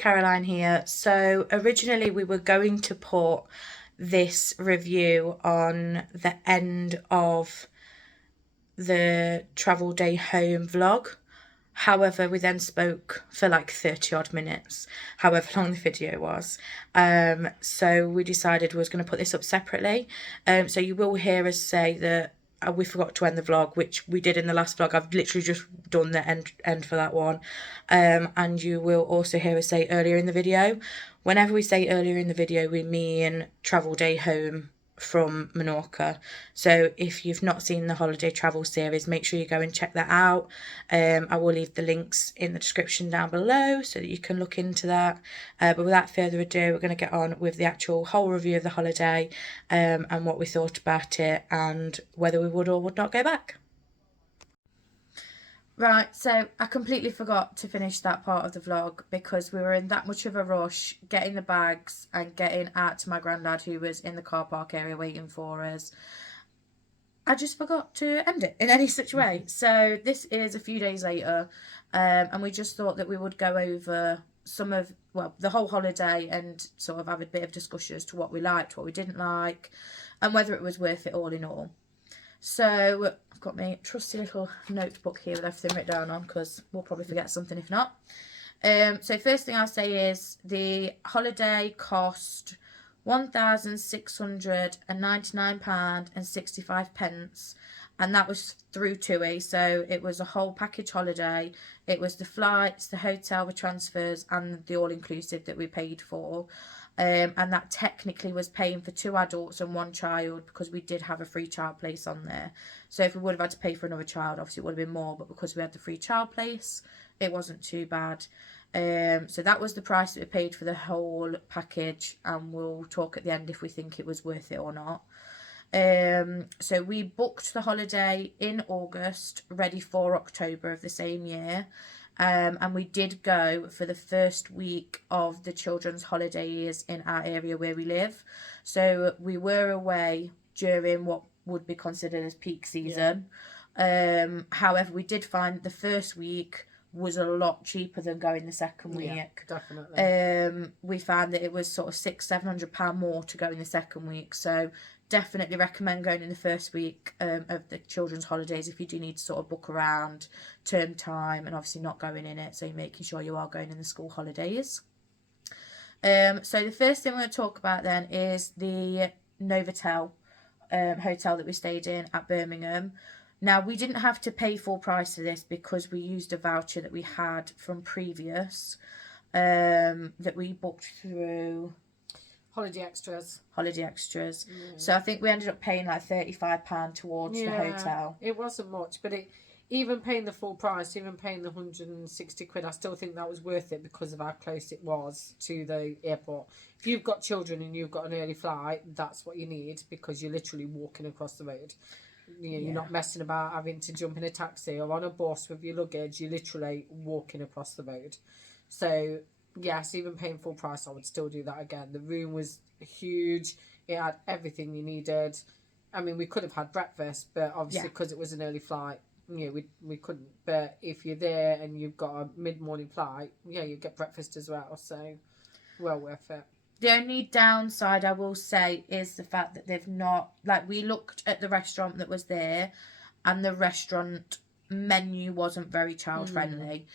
Caroline here. So originally we were going to put this review on the end of the travel day home vlog. However, we then spoke for like 30 odd minutes, however long the video was. So we decided we was going to put this up separately. So you will hear us say that we forgot to end the vlog, which we did in the last vlog. I've literally just done the end for that one. And you will also hear us say earlier in the video. Whenever we say earlier in the video, we mean travel day home from Menorca. So if you've not seen the holiday travel series, make sure you go and check that out. I will leave the links in the description down below so that you can look into that. But without further ado, we're going to get on with the actual whole review of the holiday, and what we thought about it and whether we would or would not go back. Right, so I completely forgot to finish that part of the vlog because we were in that much of a rush getting the bags and getting out to my granddad, who was in the car park area waiting for us. I just forgot to end it in any such way. So this is a few days later, and we just thought that we would go over some of, well, the whole holiday and sort of have a bit of discussion as to what we liked, what we didn't like, and whether it was worth it all in all. So I've got my trusty little notebook here with everything written down on, because we'll probably forget something if not. So first thing I'll say is the holiday cost £1,699.65, and that was through TUI. So it was a whole package holiday. It was the flights, the hotel, the transfers, and the all-inclusive that we paid for. And that technically was paying for 2 adults and 1 child, because we did have a free child place on there. So if we would have had to pay for another child, obviously it would have been more, but because we had the free child place, it wasn't too bad. So that was the price that we paid for the whole package, and we'll talk at the end if we think it was worth it or not. So we booked the holiday in August, ready for October of the same year. And we did go for the first week of the children's holidays in our area where we live. So we were away during what would be considered as peak season. Yeah. However, we did find the first week was a lot cheaper than going the second week. Yeah, definitely. We found that it was sort of £600-700 more to go in the second week. So definitely recommend going in the first week of the children's holidays if you do need to sort of book around term time, and obviously not going in it, so you're making sure you are going in the school holidays. So the first thing we're going to talk about then is the Novotel hotel that we stayed in at Birmingham. Now, we didn't have to pay full price for this because we used a voucher that we had from previous, that we booked through Holiday Extras. Yeah. So I think we ended up paying like £35 towards the hotel. It wasn't much, but even paying the full price, even paying the £160, I still think that was worth it because of how close it was to the airport. If you've got children and you've got an early flight, that's what you need, because you're literally walking across the road. You're not messing about having to jump in a taxi or on a bus with your luggage. You're literally walking across the road. So yes, even paying full price, I would still do that again. The room was huge. It had everything you needed. I mean, we could have had breakfast, but obviously because it was an early flight, we couldn't. But if you're there and you've got a mid-morning flight, you get breakfast as well. So well worth it. The only downside I will say is the fact that they've not, like, we looked at the restaurant that was there, and the restaurant menu wasn't very child friendly.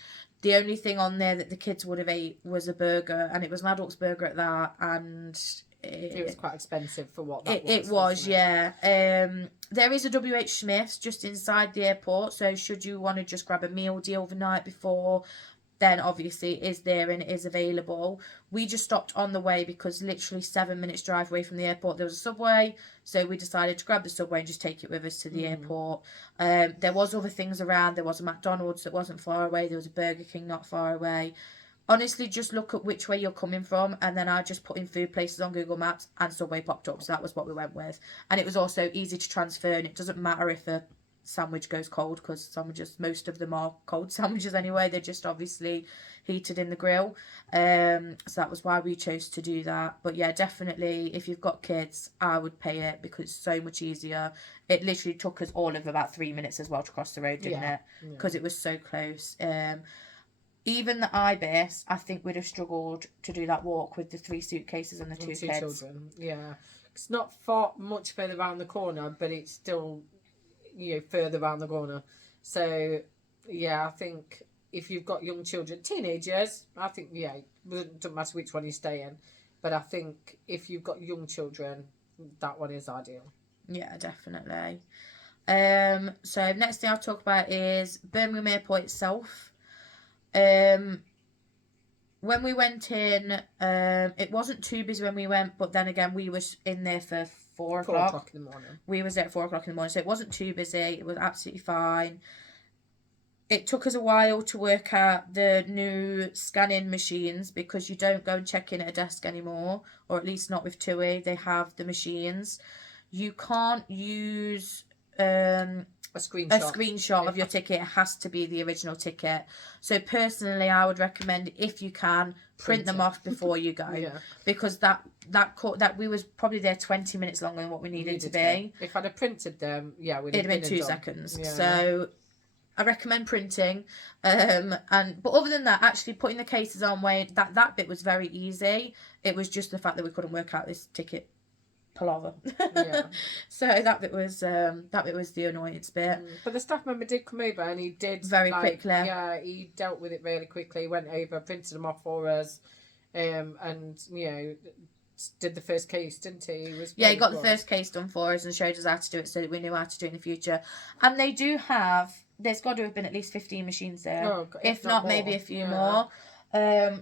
The only thing on there that the kids would have ate was a burger, and it was an adult's burger at that, and it was quite expensive for what that was. It was, yeah. There is a WH Smith's just inside the airport, so should you want to just grab a meal deal the night before, then obviously it is there and it is available. We just stopped on the way because literally 7 minutes drive away from the airport there was a Subway, so we decided to grab the Subway and just take it with us to the airport. There was other things around. There was a McDonald's that wasn't far away. There was a Burger King not far away. Honestly, just look at which way you're coming from, and then I just put in food places on Google Maps and Subway popped up, so that was what we went with. And it was also easy to transfer, and it doesn't matter if a sandwich goes cold, because sandwiches, most of them are cold sandwiches anyway. They're just obviously heated in the grill. So that was why we chose to do that. But yeah, definitely if you've got kids, I would pay it because it's so much easier. It literally took us all of about 3 minutes as well to cross the road, didn't it? Because it was so close. Even the Ibis, I think we'd have struggled to do that walk with the 3 suitcases and the And 2 two kids. children. Yeah, it's not far much further around the corner, but it's still further around the corner. So yeah, I think if you've got young children, teenagers, I think it doesn't matter which one you stay in, but I think if you've got young children, that one is ideal. Yeah, definitely. So next thing I'll talk about is Birmingham Airport itself. When we went in, it wasn't too busy when we went, but then again, we was in there for 4 o'clock. 4 o'clock in the morning. We was there at 4 o'clock in the morning, so it wasn't too busy. It was absolutely fine. It took us a while to work out the new scanning machines because you don't go and check in at a desk anymore, or at least not with TUI. They have the machines. You can't use A screenshot of your ticket. It has to be the original ticket. So personally, I would recommend, if you can, print them off before you go. Yeah. Because that we was probably there 20 minutes longer than what we needed to be. If I'd have printed them, we'd have it'd been 2 seconds. Yeah. So I recommend printing. But other than that, actually putting the cases on, that bit was very easy. It was just the fact that we couldn't work out this ticket palaver. Yeah. So that bit was the annoyance bit. But the staff member did come over and he did very quickly. Yeah, he dealt with it really quickly. He went over, printed them off for us, and did the first case, didn't he? He got the first case done for us and showed us how to do it so that we knew how to do it in the future. And they do have, there's got to have been at least 15 machines there. If not maybe a few more.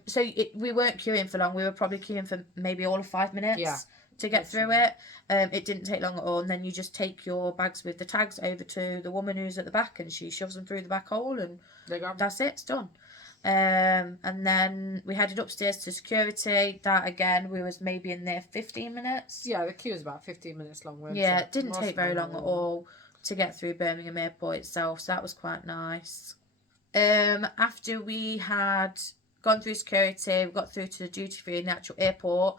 So we weren't queuing for long. We were probably queuing for maybe all of 5 minutes to get through it. It didn't take long at all. And then you just take your bags with the tags over to the woman who's at the back and she shoves them through the back hole and that's it, it's done. And then we headed upstairs to security. That again, we was maybe in there 15 minutes. Yeah, the queue was about 15 minutes long. It didn't take very long at all to get through Birmingham Airport itself, so that was quite nice. After we had gone through security, we got through to the duty free in the actual airport.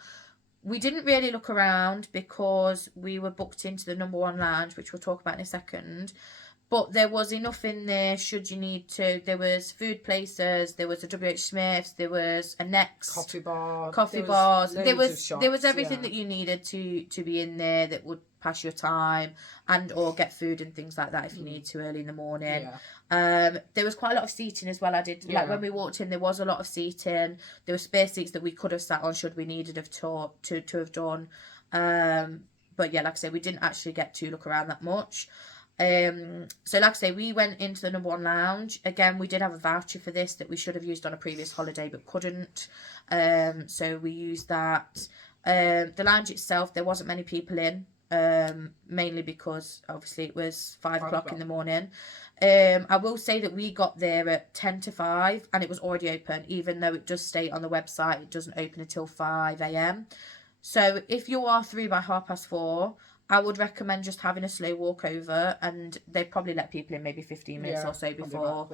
We didn't really look around because we were booked into the number 1 lounge, which we'll talk about in a second. But there was enough in there should you need to. There was food places, there was a WH Smith's, there was a Next. Coffee bars. There was everything that you needed to be in there that would pass your time and or get food and things like that if you need to early in the morning. There was quite a lot of seating as well. Like when we walked in, there was a lot of seating. There were spare seats that we could have sat on should we needed to have done. But yeah, like I say, we didn't actually get to look around that much. So like I say, we went into the number 1 lounge. Again, we did have a voucher for this that we should have used on a previous holiday but couldn't. So we used that. The lounge itself, there wasn't many people in. Mainly because obviously it was 5 o'clock in the morning. I will say that we got there at 10 to 5 and it was already open, even though it does state on the website it doesn't open until 5 a.m. So if you are through by 4:30, I would recommend just having a slow walk over, and they probably let people in maybe 15 minutes or so before.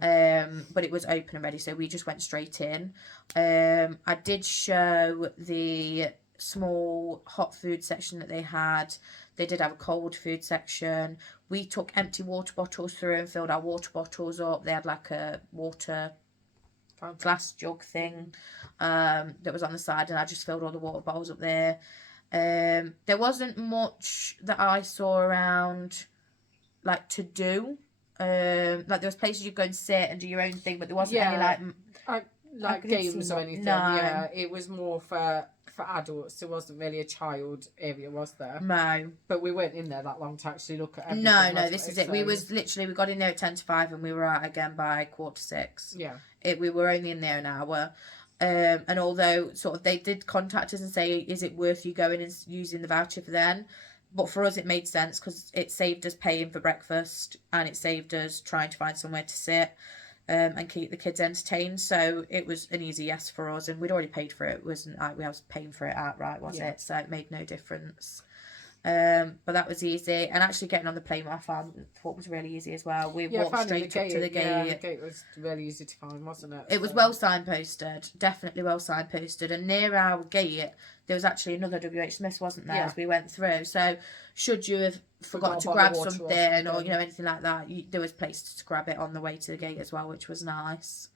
But it was open and ready, so we just went straight in. I did show the small hot food section that they had. They did have a cold food section. We took empty water bottles through and filled our water bottles up. They had like a water glass jug thing that was on the side, and I just filled all the water bottles up there. There wasn't much that I saw around like to do. Like there was places you go and sit and do your own thing, but there wasn't any like games or anything. No. Yeah, it was more for adults. There wasn't really a child area, was there? No. But we weren't in there that long to actually look at everything. No, this is it. We got in there at 10 to 5 and we were out again by 5:45. Yeah. We were only in there an hour. And although sort of they did contact us and say, is it worth you going and using the voucher for then? But for us, it made sense because it saved us paying for breakfast and it saved us trying to find somewhere to sit and keep the kids entertained. So it was an easy yes for us, and we'd already paid for it. It wasn't like we was paying for it outright, was it? So it made no difference. But that was easy, and actually getting on the plane I thought was really easy as well. We walked straight up to the gate. Yeah, the gate was really easy to find, wasn't it? It was well signposted, definitely well signposted, and near our gate there was actually another WH Smith's, wasn't there, as we went through. So should you have forgot to grab something or anything like that, there was places to grab it on the way to the gate as well, which was nice.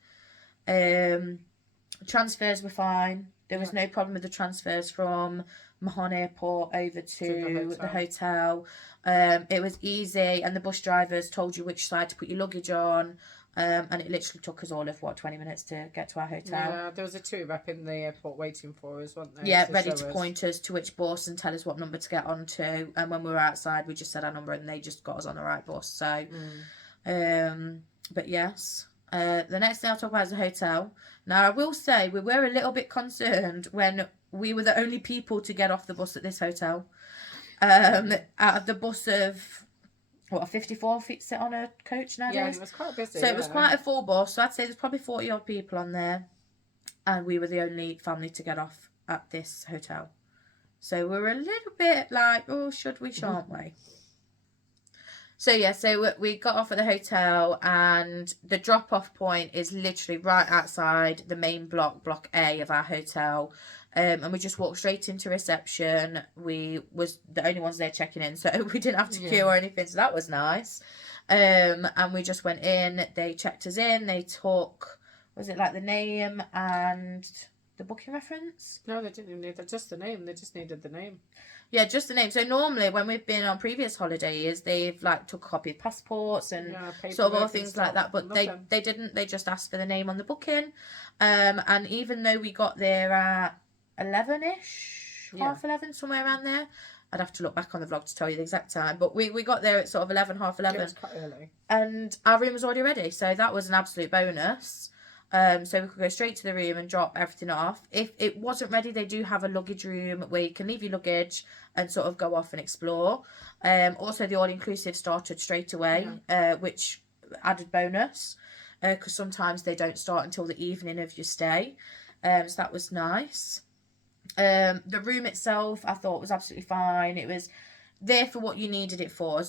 Transfers were fine. There was no problem with the transfers from Mahon Airport over to the hotel. It was easy, and the bus drivers told you which side to put your luggage on. And it literally took us all of 20 minutes to get to our hotel. Yeah, there was a tour rep in the airport waiting for us, wasn't there? Yeah, ready to point us to which bus and tell us what number to get onto. And when we were outside, we just said our number, and they just got us on the right bus. So, but yes. The next thing I'll talk about is the hotel. Now, I will say we were a little bit concerned when we were the only people to get off the bus at this hotel. Out of the bus of 54 sit on a coach nowadays. Yeah, it was quite busy. So it was quite a full bus. So I'd say there's probably 40 odd people on there, and we were the only family to get off at this hotel. So we were a little bit like, oh, should we, shan't we? So yeah, so we got off at the hotel, and the drop-off point is literally right outside the main block A of our hotel. And we just walked straight into reception. We was the only ones there checking in, so we didn't have to queue or anything, so that was nice. And we just went in, they checked us in, they took, was it like the name and the booking reference? No, they didn't even need that, just the name. They just needed the name. Yeah, just the name. So normally when we've been on previous holidays, they've like took a copy of passports and sort of all things like that. But they didn't. They just asked for the name on the booking. And even though we got there at 11ish, half 11, somewhere around there. I'd have to look back on the vlog to tell you the exact time. But we got there at sort of 11, half 11. It was quite early. And our room was already ready. So that was an absolute bonus. So we could go straight to the room and drop everything off. If it wasn't ready, they do have a luggage room where you can leave your luggage and sort of go off and explore. Also, the all-inclusive started straight away, which added bonus, because sometimes they don't start until the evening of your stay. So that was nice. The room itself, I thought, was absolutely fine. It was there for what you needed it for.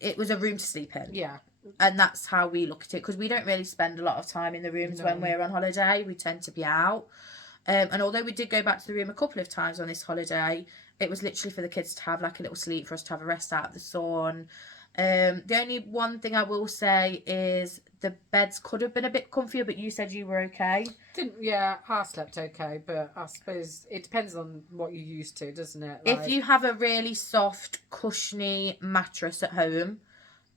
It was a room to sleep in. Yeah. And that's how we look at it, because we don't really spend a lot of time in the rooms when we're on holiday. We tend to be out. And although we did go back to the room a couple of times on this holiday, it was literally for the kids to have like a little sleep, for us to have a rest out of the sun. The only one thing I will say is the beds could have been a bit comfier, but you said you were okay. I slept okay, but I suppose it depends on what you're used to, doesn't it? If you have a really soft, cushiony mattress at home,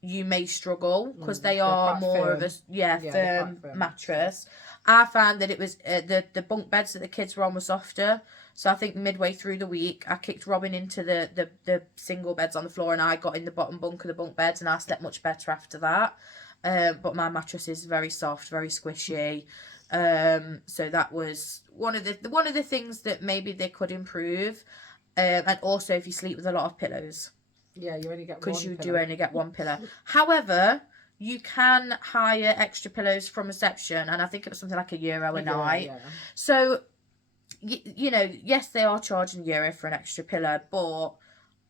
you may struggle, because they are more firm. Of a firm mattress. I found that it was the bunk beds that the kids were on were softer. So I think midway through the week, I kicked Robin into the single beds on the floor, and I got in the bottom bunk of the bunk beds, and I slept much better after that. But my mattress is very soft, very squishy. So that was one of the things that maybe they could improve. And also, if you sleep with a lot of pillows. Yeah, you only get one because you do only get one pillow. However, you can hire extra pillows from reception, and I think it was something like €1 a night. Yeah. So, you know, yes, they are charging €1 for an extra pillow, but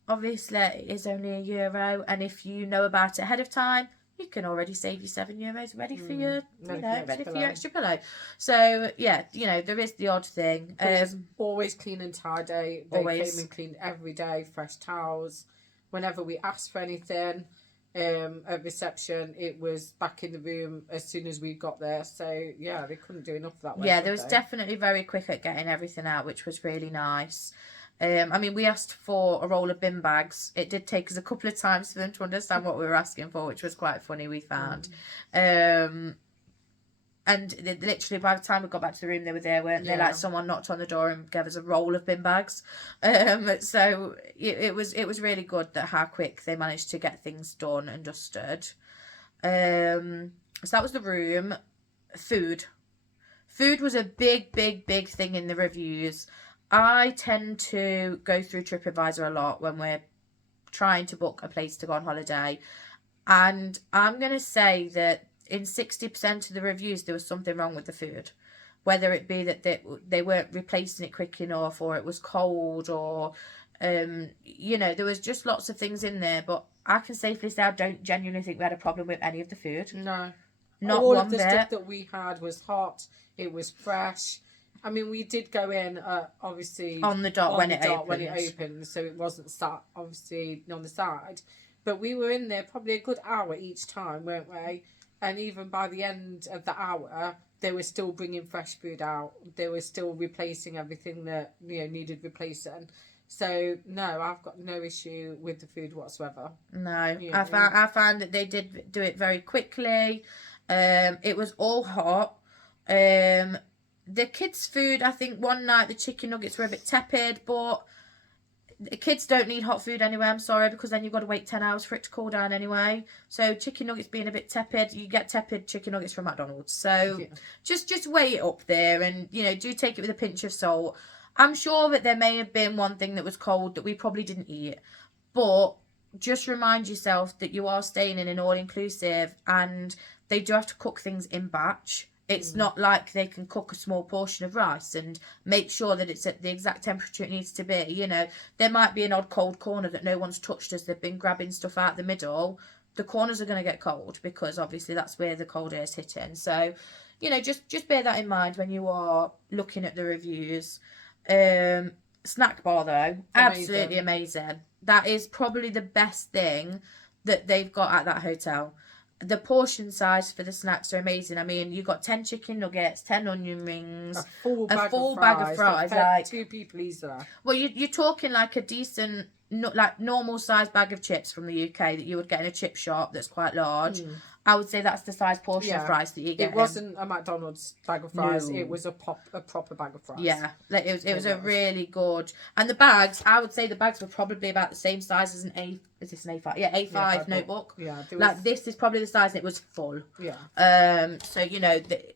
obviously it's only €1, and if you know about it ahead of time, you can already save your €7 ready for your, ready for your extra pillow. So yeah, there is the odd thing. Always clean and tidy. They came and cleaned every day, fresh towels. Whenever we asked for anything at reception, it was back in the room as soon as we got there. So, yeah, they couldn't do enough that way. Yeah, they was definitely very quick at getting everything out, which was really nice. I mean, we asked for a roll of bin bags. It did take us a couple of times for them to understand what we were asking for, which was quite funny, we found. And literally, by the time we got back to the room, they were there, weren't they? Like, someone knocked on the door and gave us a roll of bin bags. So it was really good that how quick they managed to get things done and dusted. So that was the room. Food was a big thing in the reviews. I tend to go through TripAdvisor a lot when we're trying to book a place to go on holiday. And I'm going to say that in 60% of the reviews, there was something wrong with the food. Whether it be that they weren't replacing it quick enough, or it was cold, or, there was just lots of things in there. But I can safely say I don't genuinely think we had a problem with any of the food. No. Not all one of the bit. Stuff that we had was hot. It was fresh. I mean, we did go in, obviously... On the dot when it opened. So it wasn't sat, obviously, on the side. But we were in there probably a good hour each time, weren't we? And even by the end of the hour, they were still bringing fresh food out. They were still replacing everything that needed replacing. So no, I've got no issue with the food whatsoever. No, Yeah, I found that they did do it very quickly. It was all hot. The kids' food, I think one night the chicken nuggets were a bit tepid, but the kids don't need hot food anyway, I'm sorry, because then you've got to wait 10 hours for it to cool down anyway. So chicken nuggets being a bit tepid, you get tepid chicken nuggets from McDonald's. So just weigh it up there, and do take it with a pinch of salt. I'm sure that there may have been one thing that was cold that we probably didn't eat, but just remind yourself that you are staying in an all-inclusive, and they do have to cook things in batch. It's not like they can cook a small portion of rice and make sure that it's at the exact temperature it needs to be. There might be an odd cold corner that no one's touched as they've been grabbing stuff out the middle. The corners are going to get cold because obviously that's where the cold air is hitting. So, just bear that in mind when you are looking at the reviews. Snack bar though, absolutely amazing. That is probably the best thing that they've got at that hotel. The portion size for the snacks are amazing. I mean, you got 10 chicken nuggets, 10 onion rings, a full bag of fries. Like 2 people easily. Well, you're talking like a decent, like normal size bag of chips from the UK that you would get in a chip shop that's quite large. I would say that's the size portion of fries that you get. It wasn't a McDonald's bag of fries. No. It was a proper bag of fries. Yeah, it was a really good. And the bags, I would say the bags were probably about the same size as is this an A5? Yeah, A5 notebook. Yeah. Like this is probably the size, and it was full. Yeah. So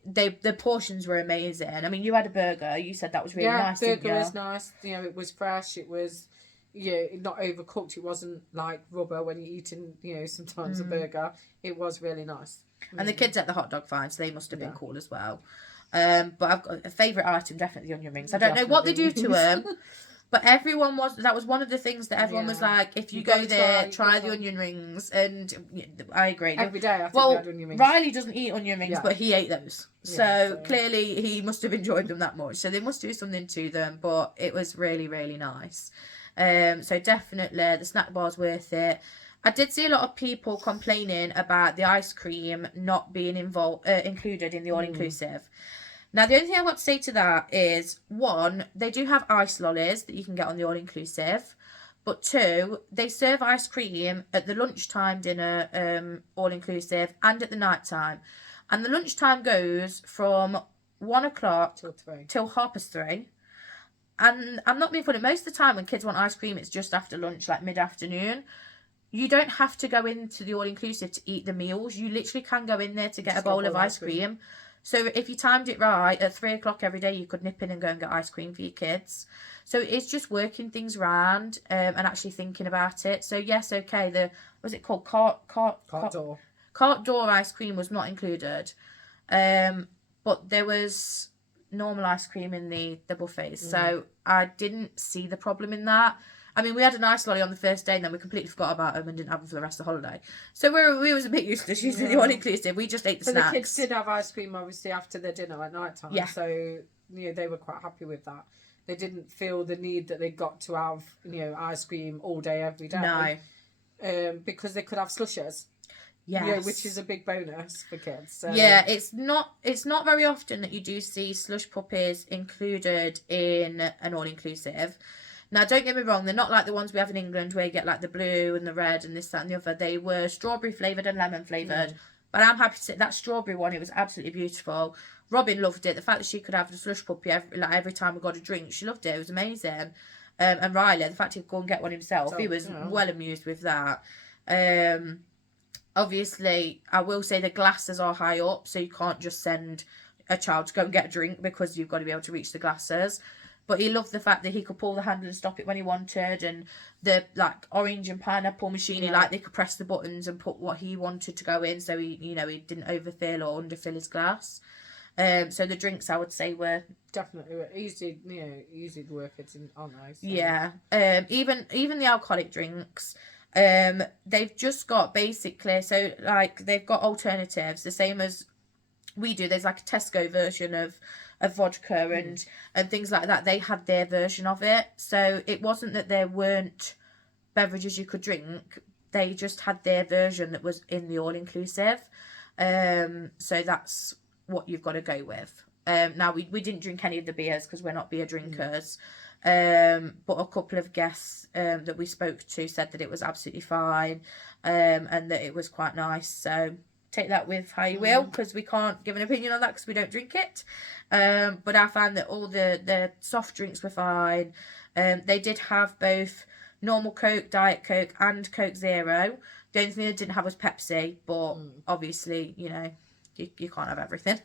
the portions were amazing. I mean, you had a burger. You said that was really nice. Yeah, burger was nice. It was fresh. It was not overcooked. It wasn't like rubber when you're eating, sometimes a burger. It was really nice. And the kids ate the hot dog fine, so they must have been cool as well. But I've got a favourite item, definitely the onion rings. I don't know what they do to them, but that was one of the things that everyone was like, if you go there, try the onion rings. And I agree. Every day I think we had onion rings. Riley doesn't eat onion rings, but he ate those. So clearly he must have enjoyed them that much. So they must do something to them, but it was really, really nice. So definitely the snack bar's worth it. I did see a lot of people complaining about the ice cream not being included in the all-inclusive. Now, the only thing I've got to say to that is, one, they do have ice lollies that you can get on the all-inclusive. But two, they serve ice cream at the lunchtime dinner all-inclusive and at the night time. And the lunchtime goes from 1 o'clock till 3:30. And I'm not being funny. Most of the time when kids want ice cream, it's just after lunch, like mid-afternoon. You don't have to go into the all-inclusive to eat the meals. You literally can go in there to get a bowl of ice cream. So if you timed it right, at 3 o'clock every day, you could nip in and go and get ice cream for your kids. So it's just working things around and actually thinking about it. So yes, okay, what's it called? Cart door ice cream was not included. But there was normal ice cream in the buffets. So I didn't see the problem in that. I mean, we had an ice lolly on the first day and then we completely forgot about them and didn't have them for the rest of the holiday. So we was a bit useless using the all-inclusive. We just ate the snacks. The kids did have ice cream, obviously, after their dinner at night time. Yeah. So, they were quite happy with that. They didn't feel the need that they got to have, ice cream all day, every day. No. Because they could have slushes. Yes. Which is a big bonus for kids. So. Yeah, it's not very often that you do see slush puppies included in an all-inclusive. Now, don't get me wrong, they're not like the ones we have in England where you get like the blue and the red and this, that and the other. They were strawberry flavoured and lemon flavoured. But I'm happy to say that strawberry one, it was absolutely beautiful. Robin loved it. The fact that she could have the slush puppy every time we got a drink, she loved it. It was amazing. And Riley, the fact he could go and get one himself, he was well amused with that. Obviously, I will say the glasses are high up, so you can't just send a child to go and get a drink because you've got to be able to reach the glasses. But he loved the fact that he could pull the handle and stop it when he wanted, and the orange and pineapple machine, they could press the buttons and put what he wanted to go in, so he didn't overfill or underfill his glass. So the drinks, I would say, were definitely easy to work it on ice. So. Yeah. Even the alcoholic drinks, they've just got basically, so they've got alternatives the same as we do. There's like a Tesco version of vodka and things like that. They had their version of it, so it wasn't that there weren't beverages you could drink. They just had their version that was in the all-inclusive. So that's what you've got to go with. Now we didn't drink any of the beers because we're not beer drinkers. But a couple of guests that we spoke to said that it was absolutely fine, and that it was quite nice. So take that with how you will, because we can't give an opinion on that because we don't drink it. But I found that all the soft drinks were fine. They did have both normal Coke, Diet Coke, and Coke Zero. The only thing they didn't have was Pepsi, but obviously, you know, you can't have everything.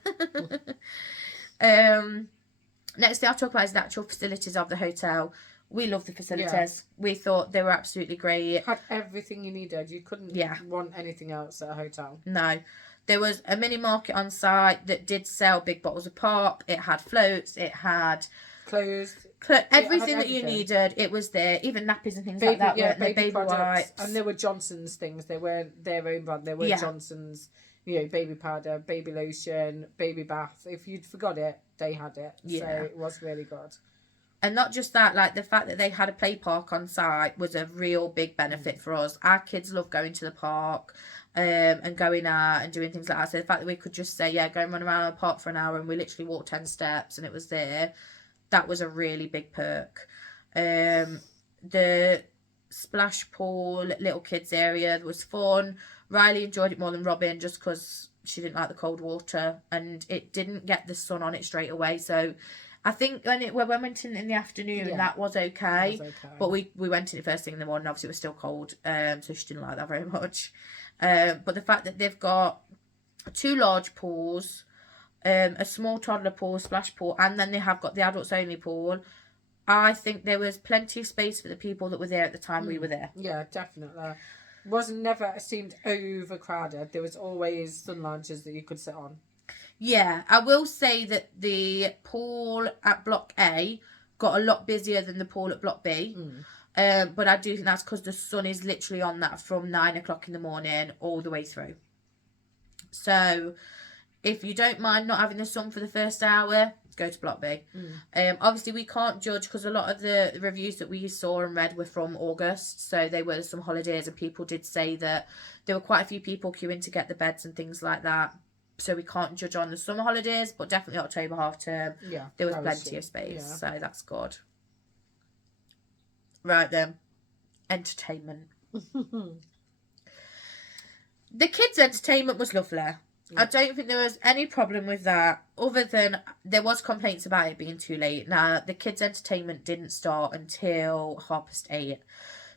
Next thing I'll talk about is the actual facilities of the hotel. We love the facilities. Yeah. We thought they were absolutely great. Had everything you needed. You couldn't want anything else at a hotel. No. There was a mini market on site that did sell big bottles of pop. It had floats. It had clothes. Everything that you needed, it was there. Even nappies and things like that. Yeah, baby wipes. And there were Johnson's things. They weren't their own brand. There were Johnson's, you know, baby powder, baby lotion, baby bath. If you'd forgot it, they had it. Yeah. So it was really good. And not just that, like the fact that they had a play park on site was a real big benefit for us. Our kids love going to the park and going out and doing things like that. So the fact that we could just say, go and run around the park for an hour, and we literally walked 10 steps and it was there, that was a really big perk. The splash pool, little kids area was fun. Riley enjoyed it more than Robin just because she didn't like the cold water and it didn't get the sun on it straight away. So I think when we went in the afternoon, that was okay. But we went in it first thing in the morning. Obviously, it was still cold, so she didn't like that very much. But the fact that they've got 2 large pools, a small toddler pool, splash pool, and then they have got the adults only pool. I think there was plenty of space for the people that were there at the time we were there. Yeah, definitely. Never seemed overcrowded. There was always sun lounges that you could sit on. Yeah, I will say that the pool at Block A got a lot busier than the pool at Block B. But I do think that's because the sun is literally on that from 9 o'clock in the morning all the way through. So if you don't mind not having the sun for the first hour, go to Block B. Obviously, we can't judge because a lot of the reviews that we saw and read were from August. So they were some holidays and people did say that there were quite a few people queuing to get the beds and things like that. So we can't judge on the summer holidays, but definitely October half term. Yeah, there was plenty of space, so that's good. Right then, entertainment. The kids' entertainment was lovely. I don't think there was any problem with that, other than there was complaints about it being too late. Now, the kids' entertainment didn't start until 8:30.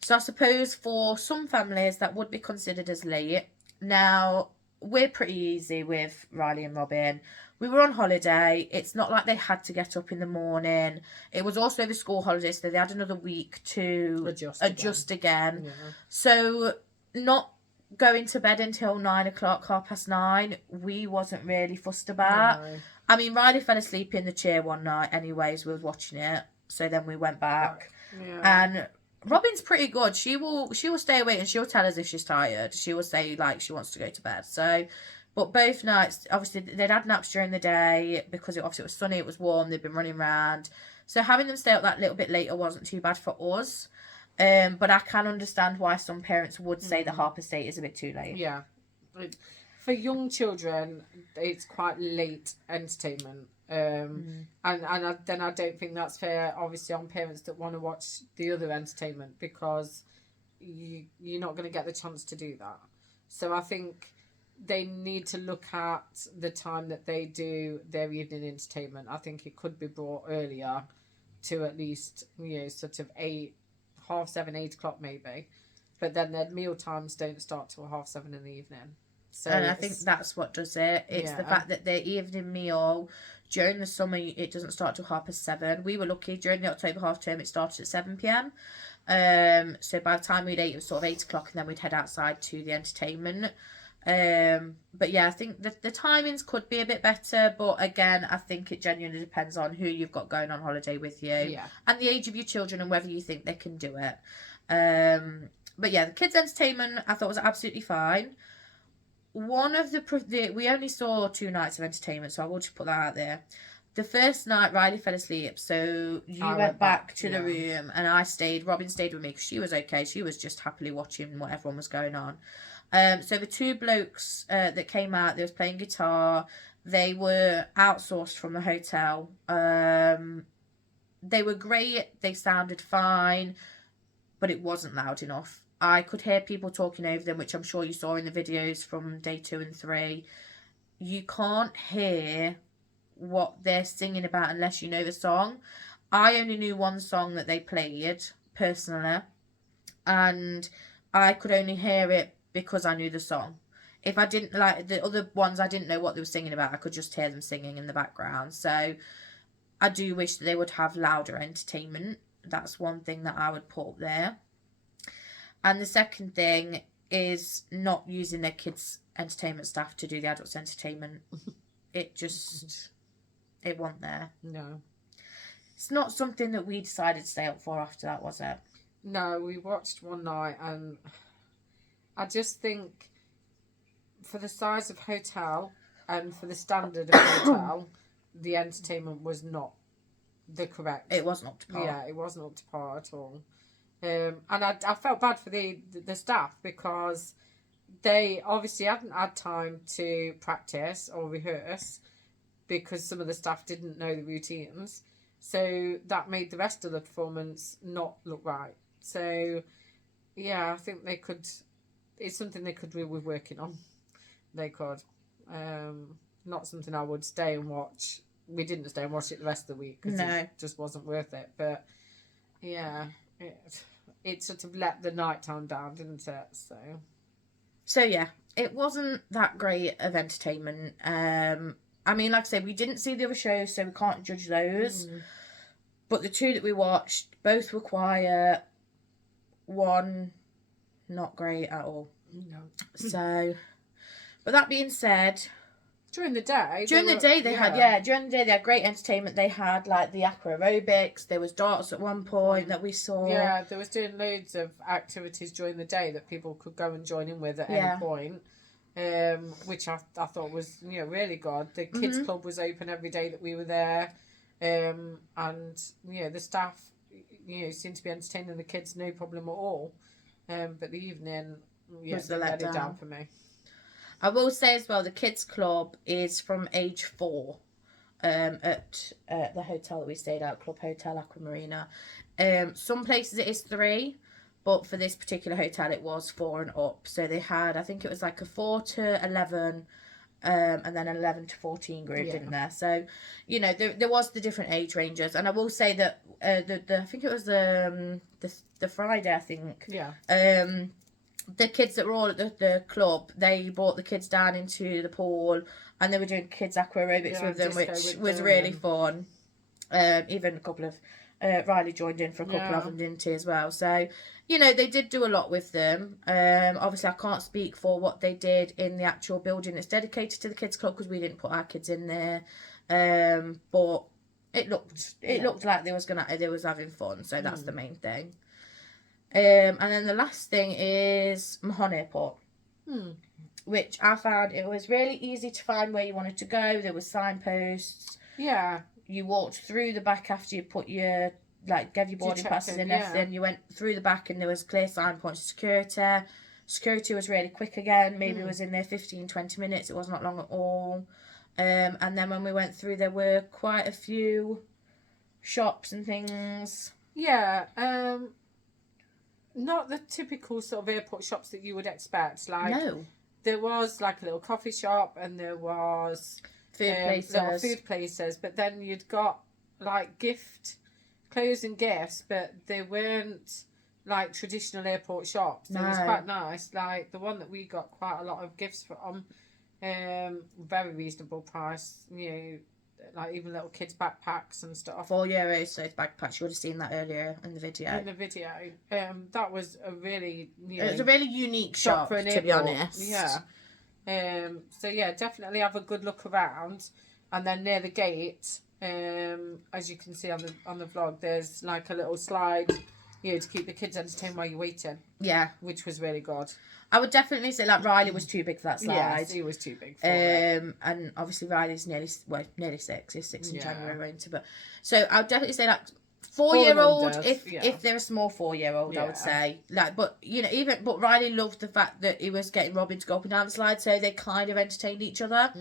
So I suppose for some families that would be considered as late. Now, we're pretty easy with Riley and Robin. We were on holiday. It's not like they had to get up in the morning. It was also the school holidays, so they had another week to adjust again. Yeah. So not going to bed until 9 o'clock, 9:30, we wasn't really fussed about. No. I mean, Riley fell asleep in the chair one night anyways. We were watching it. So then we went back. Yeah. And Robin's pretty good. She will stay awake and she'll tell us if she's tired. She will say like she wants to go to bed. So, but both nights, obviously they'd had naps during the day because it was sunny, it was warm, they'd been running around. So having them stay up that little bit later wasn't too bad for us. But I can understand why some parents would say that 8:30 is a bit too late. Yeah. For young children, it's quite late entertainment. And then I don't think that's fair, obviously, on parents that want to watch the other entertainment because you're not going to get the chance to do that. So I think they need to look at the time that they do their evening entertainment. I think it could be brought earlier to at least, sort of 8, 7:30, 8 o'clock maybe. But then their meal times don't start till 7:30 in the evening. So and I think that's what does it. It's the fact that their evening meal during the summer, it doesn't start till 7:30. We were lucky during the October half term, it started at 7 p.m. So by the time we'd ate, it was sort of 8 o'clock, and then we'd head outside to the entertainment. But yeah, I think the timings could be a bit better, but again, I think it genuinely depends on who you've got going on holiday with you and the age of your children and whether you think they can do it. But yeah, the kids' entertainment I thought was absolutely fine. One of we only saw 2 nights of entertainment, so I will just put that out there. The first night, Riley fell asleep, so I went back to the room and I stayed. Robin stayed with me because she was okay. She was just happily watching what everyone was going on. So the 2 blokes that came out, they was playing guitar They were outsourced from the hotel. They were great. They sounded fine, but it wasn't loud enough. I could hear people talking over them, which I'm sure you saw in the videos from day 2 and 3. You can't hear what they're singing about unless you know the song. I only knew one song that they played, personally, and I could only hear it because I knew the song. If I didn't, like the other ones, I didn't know what they were singing about. I could just hear them singing in the background. So I do wish that they would have louder entertainment. That's one thing that I would put up there. And the second thing is not using their kids' entertainment staff to do the adults' entertainment. It wasn't there. No. It's not something that we decided to stay up for after that, was it? No, we watched one night, and I just think for the size of hotel and for the standard of hotel, the entertainment was not the correct. It wasn't up to par. Yeah, it wasn't up to par at all. And I felt bad for the staff, because they obviously hadn't had time to practice or rehearse, because some of the staff didn't know the routines. So that made the rest of the performance not look right. So, yeah, I think they could... It's something they could be working on. They could. Not something I would stay and watch. We didn't stay and watch it the rest of the week, because it just wasn't worth it. But, yeah, it sort of let the nighttime down, didn't it? So, yeah, it wasn't that great of entertainment. I mean, like I said, we didn't see the other shows, so we can't judge those. But the 2 that we watched, both were quiet. One, not great at all. No. So, but that being said, during the day they had great entertainment. They had like the aqua aerobics. There was darts at one point that we saw. Yeah, they was doing loads of activities during the day that people could go and join in with at any point. Which I thought was really good. The kids club was open every day that we were there, and the staff seemed to be entertaining the kids no problem at all. But the evening was let it down for me. I will say as well, the kids club is from age 4 at the hotel that we stayed at, Club Hotel Aquamarina. Some places it is 3, but for this particular hotel it was 4 and up. So they had, I think it was like a 4 to 11 and then 11 to 14 group, didn't there? So, there was the different age ranges. And I will say that I think it was the Friday, I think. Yeah. The kids that were all at the club, they brought the kids down into the pool, and they were doing kids aqua aerobics with them, which was really fun. Even a couple of Riley joined in for a couple of them, didn't he, as well? So, they did do a lot with them. Obviously, I can't speak for what they did in the actual building that's dedicated to the kids club, because we didn't put our kids in there. But it looked like they was having fun, so that's the main thing. And then the last thing is Menorca Airport, which I found it was really easy to find where you wanted to go. There were signposts. Yeah. You walked through the back after you put your, gave your boarding passes and everything. You went through the back and there was clear signposts. Security was really quick again. Maybe it was in there 15-20 minutes. It was not long at all. And then when we went through, there were quite a few shops and things. Yeah. Not the typical sort of airport shops that you would expect. No. There was a little coffee shop, and there was little food places, but then you'd got clothes and gifts, but they weren't traditional airport shops. No. It was quite nice. The one that we got quite a lot of gifts from, very reasonable price. Even little kids' backpacks and stuff. €4, so it's backpacks. You would have seen that earlier in the video. That was a really, it was a really unique shop, for an airport, to be honest. Yeah. So yeah, definitely have a good look around, and then near the gate, as you can see on the vlog, there's a little slide, to keep the kids entertained while you're waiting. Yeah, which was really good. I would definitely say Riley was too big for that slide. Yes, he was too big for it. And obviously Riley's nearly 6. He's 6 in January, won't he? But so I would definitely say 4-year-old, Yeah. if they're a small 4-year-old, I Yeah. would say. Like, but but Riley loved the fact that he was getting Robin to go up and down the slide, so they kind of entertained each other,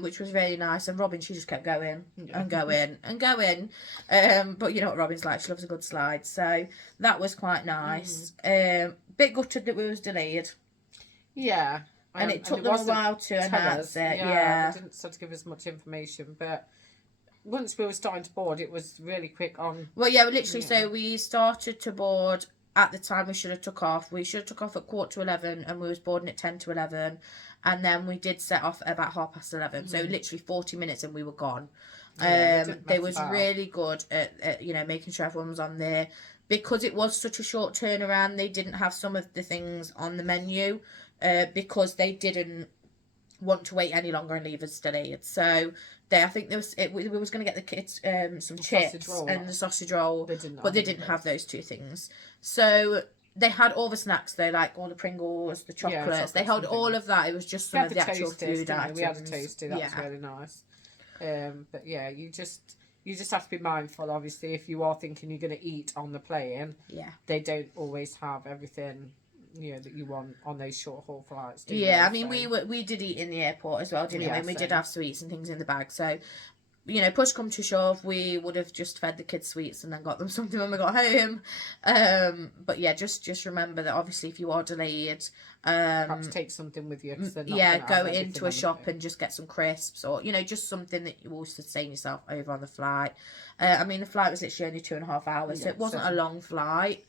which was really nice. And Robin, she just kept going and going and going. But you know what Robin's like; she loves a good slide, so that was quite nice. Bit gutted that we was delayed. Yeah. And it took them a while to announce it. Yeah. They didn't sort of give us much information, but once we were starting to board, it was really quick on. Well, yeah, literally. So we started to board at the time we should have took off. We should have took off at 11:15, and we was boarding at 10 to 11, and then we did set off at about 11:30. So literally 40 minutes, and we were gone. They was really good at making sure everyone was on there, because it was such a short turnaround. They didn't have some of the things on the menu, because they didn't want to wait any longer and leave us delayed. So I think we was going to get the kids some chips and the sausage roll, but they didn't have those two things. So they had all the snacks though, like all the Pringles, the chocolates. They held all of that. It was just some of the actual food items. We had a toasty. That was really nice. But yeah, you just have to be mindful. Obviously, if you are thinking you're going to eat on the plane, they don't always have everything that you want on those short haul flights. I mean, we did eat in the airport as well, didn't we? And we did have sweets and things in the bag. So, push come to shove, we would have just fed the kids sweets and then got them something when we got home. But yeah, just remember that obviously if you are delayed, perhaps take something with you. Go into a shop and just get some crisps, or just something that you will sustain yourself over on the flight. I mean, the flight was literally only 2.5 hours, so it wasn't a long flight.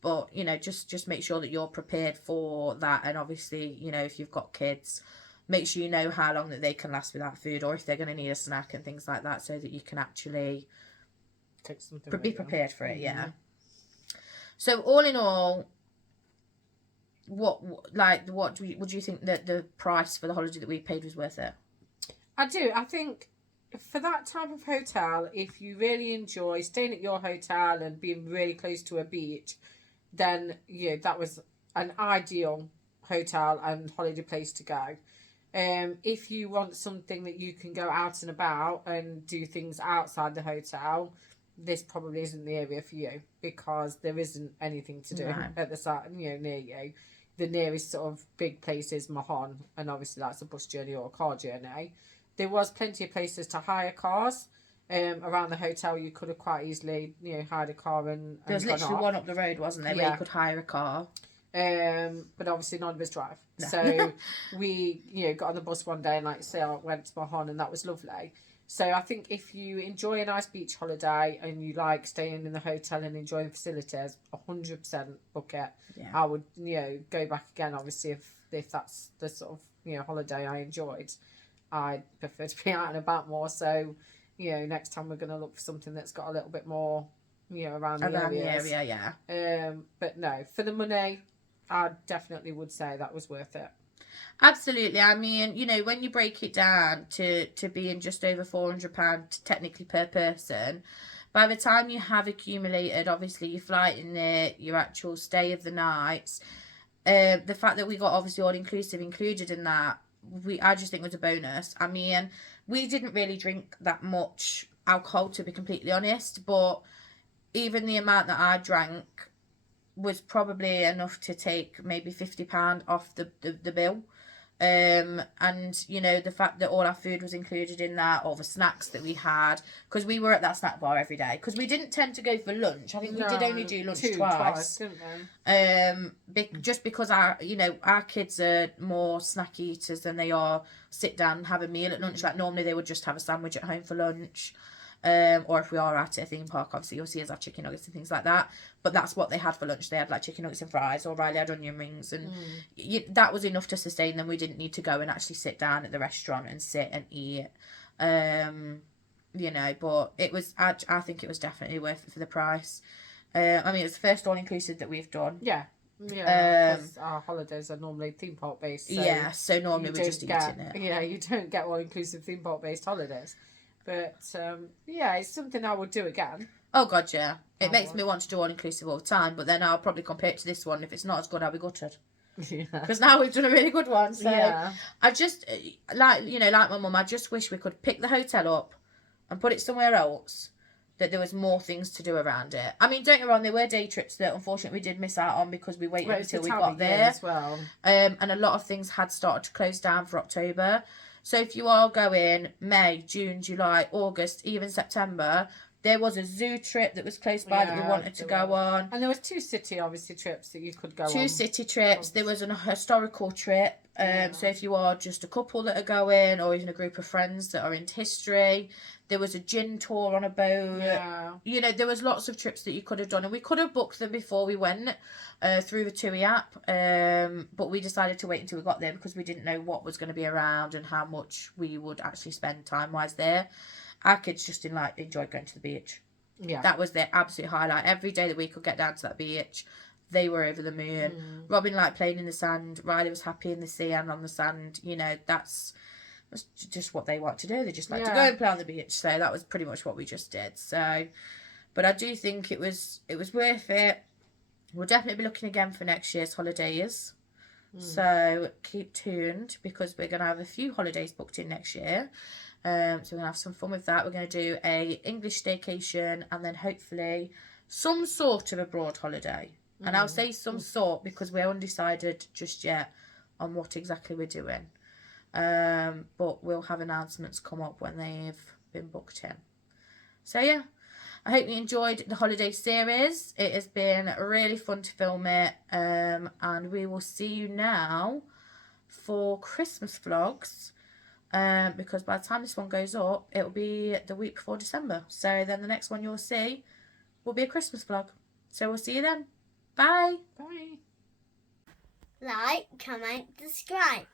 But just make sure that you're prepared for that, and obviously if you've got kids, make sure you know how long that they can last without food, or if they're going to need a snack and things like that, so that you can actually be prepared for it. Yeah. So all in all, would you think that the price for the holiday that we paid was worth it? I do. I think for that type of hotel, if you really enjoy staying at your hotel and being really close to a beach, then that was an ideal hotel and holiday place to go. If you want something that you can go out and about and do things outside the hotel, this probably isn't the area for you, because there isn't anything to do at the side, near you. The nearest sort of big place is Mahon, and obviously that's a bus journey or a car journey. There was plenty of places to hire cars. Around the hotel, you could have quite easily, hired a car and there was literally one up the road, wasn't there, where you could hire a car. But obviously none of us drive. No. So we, got on the bus one day and like say I went to Mahon, and that was lovely. So I think if you enjoy a nice beach holiday and you like staying in the hotel and enjoying facilities, 100% book it. Yeah. I would, go back again, obviously, if that's the sort of, holiday I enjoyed. I prefer to be out and about more, so next time we're going to look for something that's got a little bit more around the area. But no, for the money, I definitely would say that was worth it. Absolutely. I mean, when you break it down to being just over £400 technically per person, by the time you have accumulated obviously your flight in there, your actual stay of the nights, the fact that we got obviously all inclusive included in that, I just think was a bonus. I mean, we didn't really drink that much alcohol, to be completely honest, but even the amount that I drank was probably enough to take maybe £50 off the bill. And the fact that all our food was included in that, all the snacks that we had, because we were at that snack bar every day, because we didn't tend to go for lunch. I think we did only do lunch twice, didn't we? Just because our kids are more snack eaters than they are sit down and have a meal at lunch. Like normally they would just have a sandwich at home for lunch. Or if we are at a theme park, obviously you'll see us have chicken nuggets and things like that, but that's what they had for lunch. They had like chicken nuggets and fries, or Riley had onion rings, and that was enough to sustain them. We didn't need to go and actually sit down at the restaurant and sit and eat, but it was, I think it was definitely worth it for the price. I mean, it was the first all-inclusive that we've done. Because our holidays are normally theme park based, so normally we're just eating it. You don't get all-inclusive theme park based holidays. But, it's something I would do again. Oh, God, yeah. It makes me want to do all-inclusive all the time, but then I'll probably compare it to this one. If it's not as good, I'll be gutted. Because now we've done a really good one. So I just, like my mum, I just wish we could pick the hotel up and put it somewhere else that there was more things to do around it. I mean, don't get me wrong, there were day trips that unfortunately we did miss out on because we waited until we got there as well. And a lot of things had started to close down for October. So if you are going May, June, July, August, even September, there was a zoo trip that was close by that we wanted to go on. And there was 2 city, obviously, trips that you could go on. 2 city trips. There was an historical trip. So if you are just a couple that are going, or even a group of friends that are into history. There was a gin tour on a boat. Yeah. You know, there was lots of trips that you could have done. And we could have booked them before we went through the TUI app. But we decided to wait until we got there because we didn't know what was going to be around and how much we would actually spend time-wise there. Our kids just enjoyed going to the beach. Yeah. That was their absolute highlight. Every day that we could get down to that beach, they were over the moon. Robin liked playing in the sand. Riley was happy in the sea and on the sand. You know, that's just what they want to do. They just like to go and play on the beach. So that was pretty much what we just did. So, but I do think it was worth it. We'll definitely be looking again for next year's holidays. So keep tuned because we're going to have a few holidays booked in next year. So we're going to have some fun with that. We're going to do a English staycation and then hopefully some sort of abroad holiday. And I'll say some sort because we're undecided just yet on what exactly we're doing. But we'll have announcements come up when they've been booked in. So yeah, I hope you enjoyed the holiday series. It has been really fun to film it. And we will see you now for Christmas vlogs. Because by the time this one goes up, it'll be the week before December. So then the next one you'll see will be a Christmas vlog. So we'll see you then. Bye. Bye. Like, comment, subscribe.